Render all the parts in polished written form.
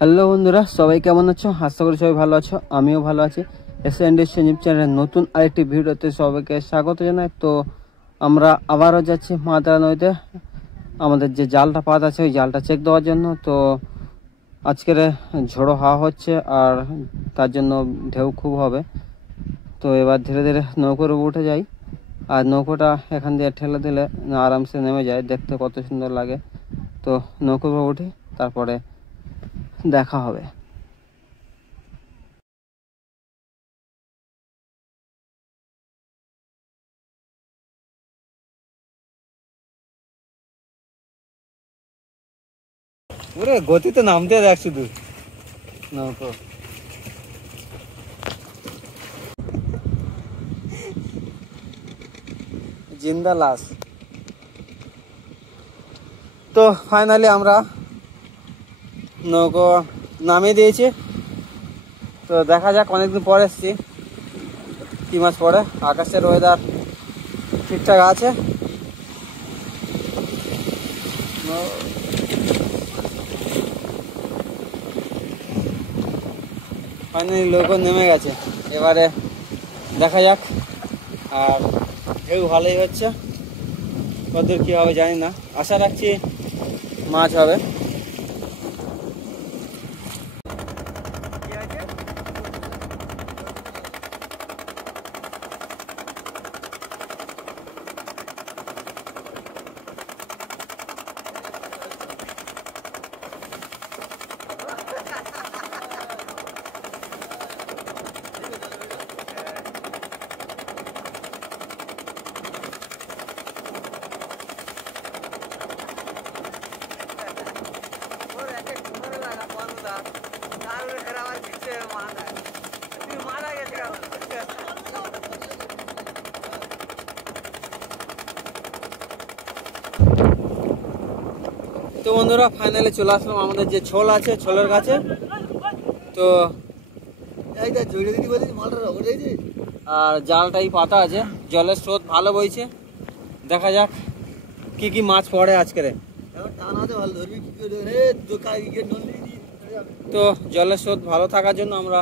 Hello বন্ধুরা, সবাই কেমন আছো? আশা করি সবাই ভালো আছো, আমিও ভালো আছি। এসএনডিসি নিউজ চ্যানেলের নতুন আরেকটি ভিডিওতে সবাইকে স্বাগত জানাই। তো আমরা আবারও যাচ্ছি মাতারা নদীতে আমাদের যে জালটা পাতা আছে ওই জালটা চেক দেওয়ার জন্য। তো আজকের ঝোড়ো হাওয়া হচ্ছে আর তার জন্য ঢেউ খুব হবে। তো এবার ধীরে ধীরে নৌকোর উঠে যাই, আর নৌকোটা এখান দিয়ে ঠেলে দিলে আরামসে নেমে যায়, দেখতে কত সুন্দর লাগে। তো নৌকোর উঠি, তারপরে দেখা হবে। ওরে গতিতে নামতে দেখ শুধু নৌকো। জিন্দা লাশ। তো ফাইনালি আমরা নৌকো নামিয়ে দিয়েছি। তো দেখা যাক, অনেকদিন পর এসছি, 3 মাস পরে। আকাশের ওয়েদার ঠিকঠাক আছে। ফাইনালি নৌকো নেমে গেছে, এবারে দেখা যাক। আর ঢেউ ভালোই হচ্ছে, কতদূর কী হবে জানি না, আশা রাখছি মাছ হবে। তো বন্ধুরা, ফাইনালি চলে আসলাম আমাদের যে ছোল আছে ছোলের কাছে। তো আর জালটাই পাতা আছে, জলের স্রোত ভালো বইছে। দেখা যাক কি কি মাছ পড়ে আজকের। তো জলের স্রোত ভালো থাকার জন্য আমরা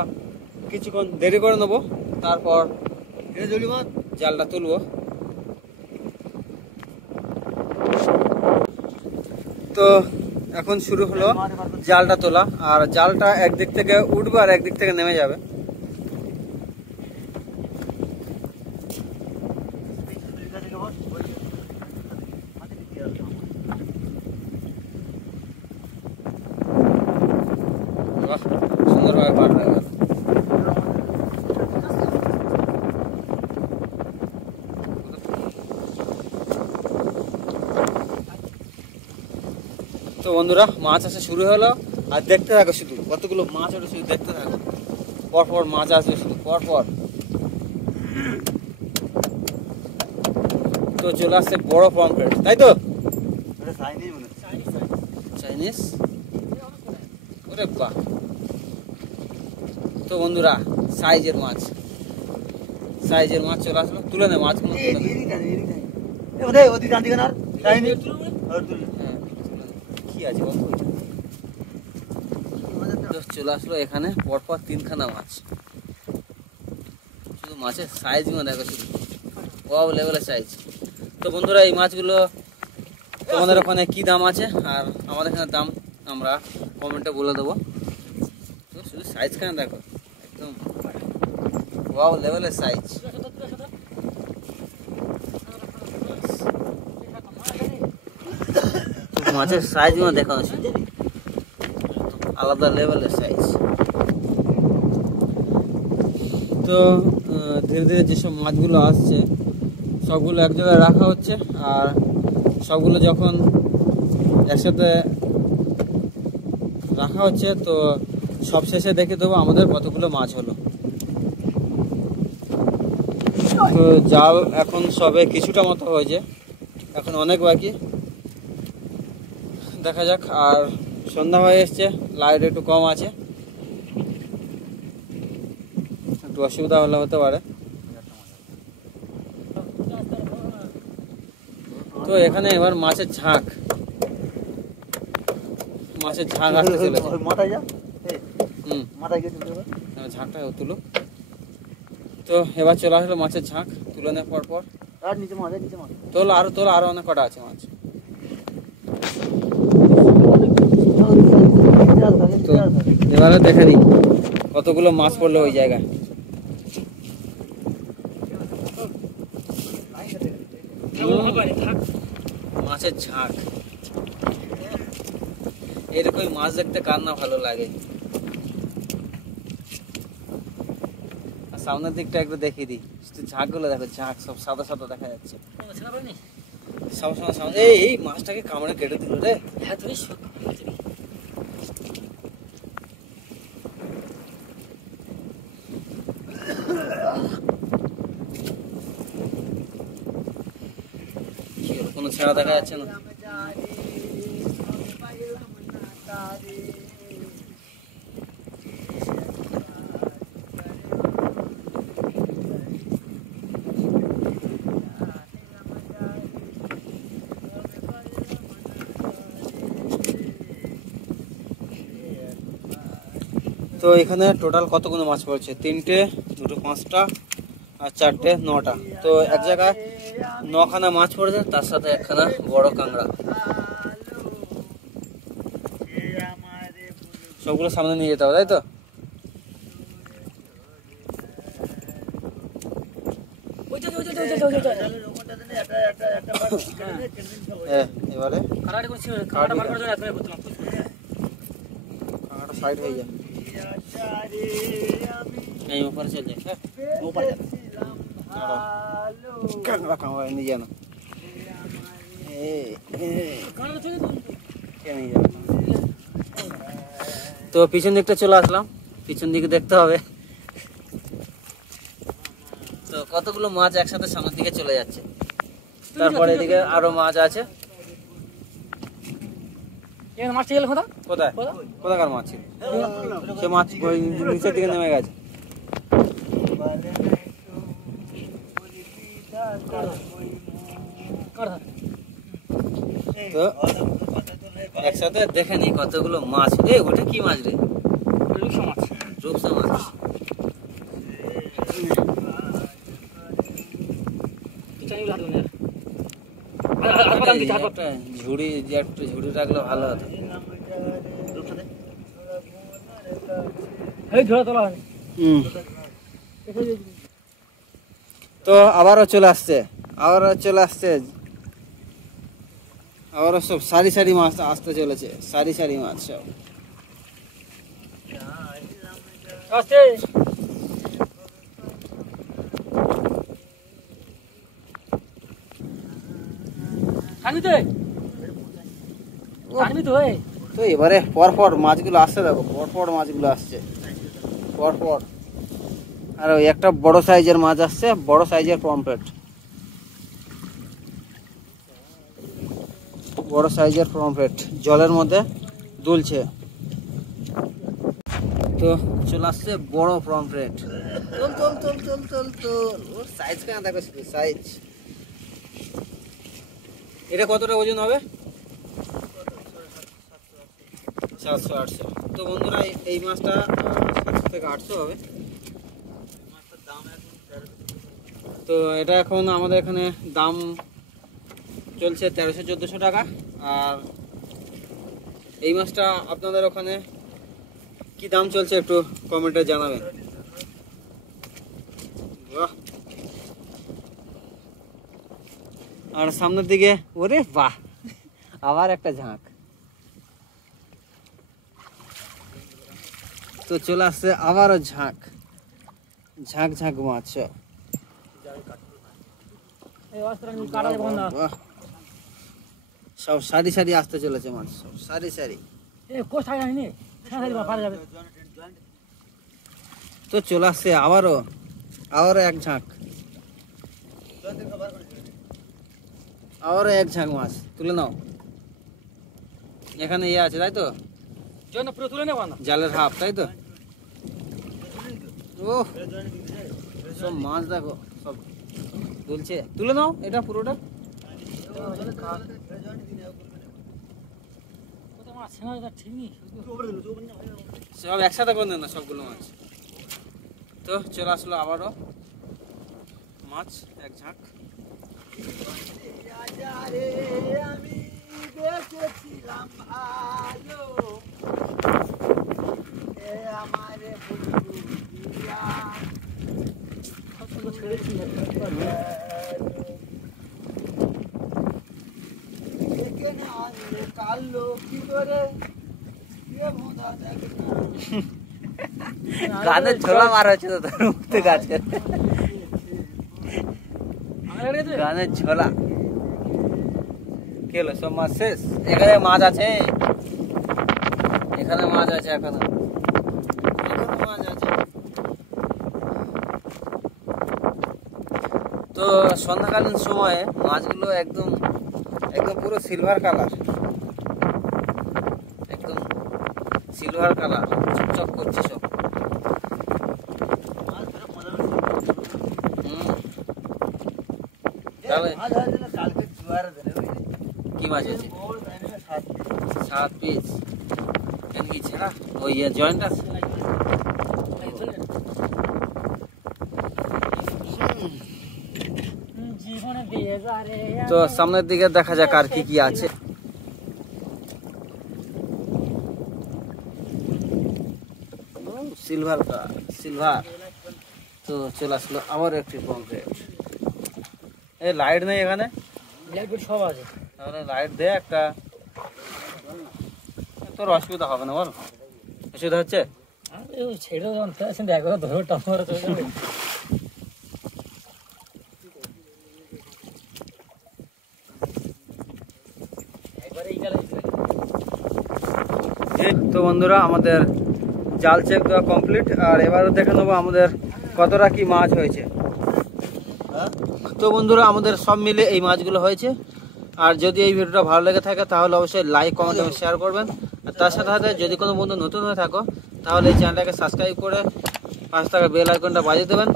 কিছুক্ষণ দেরি করে নেবো, তারপর জালটা তুলবো। তো এখন শুরু হলো জালটা তোলা, আর জালটা একদিক থেকে উঠবে আর একদিক থেকে নেমে যাবে। সুন্দরভাবে পার হয়ে গেল। তো বন্ধুরা, মাছ আসা শুরু হলো, আর দেখতে থাকো শুধু কতগুলো মাছ ওঠে, শুধু দেখতে থাকো। পরপর মাছ আসবে শুধু পরপর। তো চলে আসছে বড় পমফ্রেট, তাই তো? চাইনিজ। ওরে বাহ। তো বন্ধুরা, সাইজের মাছ চলে আসলো। তুলে নে মাছগুলো, কি আছে বন্ধু? চলে আসলো এখানে পরপর 3খানা মাছ। শুধু মাছের সাইজ গুলো দেখো, শুধু ওয়াও লেভেলের সাইজ। তো বন্ধুরা, এই মাছগুলো তোমাদের ওখানে কি দাম আছে আর আমাদের এখানে দাম আমরা কমেন্টে বলে দেবো। তো শুধু সাইজ খানে দেখো, একদম ওয়াও লেভেলের সাইজ। মাছের সাইজ গুলো দেখো, আলাদা লেভেলের সাইজ। তো ধীরে ধীরে যেসব মাছগুলো আসছে সবগুলো এক জায়গায় রাখা হচ্ছে, আর সবগুলো যখন একসাথে রাখা হচ্ছে তো সব শেষে দেখে দেবো আমাদের কতগুলো মাছ হলো। তো জাল এখন সবে কিছুটা মতো হয়েছে, এখন অনেক বাকি। দেখা যাক। আর সন্ধ্যা হয়ে এসছে, লাইট একটু কম আছে, একটু অসুবিধা হলে হতে পারে। তো এখানে এবার মাছের ঝাঁক আসতে চলেছে। মাথায় গিয়ে তুলতে হবে। ঝাঁকটা তুলো। তো এবার চলে আসলো মাছের ঝাঁক তুলে নেওয়ার পর আর নিচে মাছ, নিচে মাছ। তোল আরো অনেক কটা আছে মাছ। তো এবারে দেখে নিই কতগুলো মাছ পড়লো ওই জায়গায়। মাছের ঝাঁক এরকম মাছ দেখতে কার না ভালো লাগে। আর সামনের দিকটা একটু দেখিয়ে দিই, ঝাঁক গুলো দেখো, ঝাঁক সব সাদা সাদা দেখা যাচ্ছে। এই মাছটাকে কামড়ে কেটে দিল রে। কোনো ছেঁড়া দেখা যাচ্ছে না। তো এখানে টোটাল কতগুলো মাছ পড়েছে? 3টে, 2টো 5টা আর 4টে 9টা। তো এক জায়গায় 9খানা মাছ পড়েছে, তার সাথে একখানা বড় কাঁকড়া। সবগুলো সামনে নিয়ে যেতে হবে, তাই তো? এবারে কাঁকড়াটা সাইড হয়ে যায়, এই উপরে চলে যায়। কাঁকড়া কামড়া নিয়ে যায় না, তো পিছন দিকটা চলে আসলাম, পিছন দিকে দেখতে হবে। তো কতগুলো মাছ একসাথে সামনের দিকে চলে যাচ্ছে। তারপরে এদিকে আরো মাছ আছে। কোথায় কোথাকার মাছ ছিল? সে মাছ নিচের দিকে নেমে গেছে। তো একসাথে দেখে নি কতগুলো মাছ। রে ওটা কি মাছ রে? রূপসা মাছ। রূপসা মাছ। ঝুড়ি যে একটা ঝুড়ি রাখলে ভালো হতো। তো আবারও চলে আসছে, আবারও সব সারি সারি মাছ আসতে চলেছে, সারি সারি মাছ সব। তো এবারে পরপর মাছগুলো আসছে, দেখো পরপর মাছগুলো আসছে পরপর। আর ওই একটা বড় সাইজের মাছ আসছে, বড় সাইজের পমফ্রেট, বড় সাইজের পমফ্রেট জলের মধ্যে দুলছে। তো চলে আসছে বড় পমফ্রেট। তোল তোল তোল তোল তোল তোল, ওর সাইজ কেন দেখো, সাইজ। এটা কতটা ওজন হবে? 700-800। তো বন্ধুরা এই মাছটা 700 থেকে 800 হবে। তো এটা এখন আমাদের এখানে দাম চলছে 1300-1400 টাকা। আর এই মাছটা আপনাদের ওখানে কি দাম চলছে একটু কমেন্টে জানাবেন। আর সামনের দিকে ওরে বাহ, আবার একটা ঝাঁক। তো চলে আসছে আবারও ঝাঁক, ঝাঁক ঝাঁক মাছ। সব সারি সারি আসতে চলেছে মাছ, সব সারি সারি। তো চলে আসছে আবারও এক ঝাঁক, আবারও এক ঝাঁক মাছ। তুলে নাও, এখানে ইয়ে আছে তাই তো, জালের হাফ তাই তো। ও সব মাছ দেখো সব তুলছে, তুলে নাও এটা পুরোটা। সব একসাথে করে দেন না সবগুলো মাছ। তো চলে আসলো আবারও মাছ এক ঝাঁক। আমি দেখেছিলাম ভালো আমারে কালো কি করে গানের ঝোলা মার হচ্ছে তো তোর মুখতে গাছ গানের ঝোলা কি হলো? সব মাছ শেষ? এখানে মাছ আছে, এখানে মাছ আছে, এখনো মাছ আছে। তো সন্ধ্যাকালীন সময়ে মাছগুলো একদম একদম পুরো সিলভার কালার, একদম সিলভার কালার, চকচক করছে সব। কি মাছ আছে? 7 পিস। কি ছাড়া ওই জয়েন্ট আছে। তো সামনের দিকে দেখা যাক আর কি কি আছে। Silver silver. তো চলে আসলো আবার একটি পমফ্রেট। এই লাইট নেই এখানে? সব আছে, তাহলে লাইট দে একটা। তোর অসুবিধা হবে না বল? অসুবিধা হচ্ছে? ছেড়ে দেখো ধরো টমার তো বন্ধুরা আমাদের জাল চেক দেওয়া কমপ্লিট। আর এবারে দেখে নেবো আমাদের কতটা কি মাছ হয়েছে। তো বন্ধুরা আমাদের সব মিলে এই মাছগুলো হয়েছে। আর যদি এই ভিডিওটা ভালো লেগে থাকে তাহলে অবশ্যই লাইক, কমেন্ট এবং শেয়ার করবেন। আর তার সাথে সাথে যদি কোনো বন্ধু নতুন হয়ে থাকো তাহলে এই চ্যানেলটাকে সাবস্ক্রাইব করে পাশে থাকা বেল আইকনটা বাজিয়ে দেবেন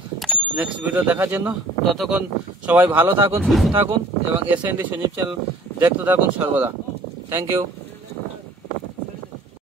নেক্সট ভিডিও দেখার জন্য। ততক্ষণ সবাই ভালো থাকুন, সুস্থ থাকুন এবং SND সঞ্জীব চ্যানেল দেখতে থাকুন সর্বদা। Thank you.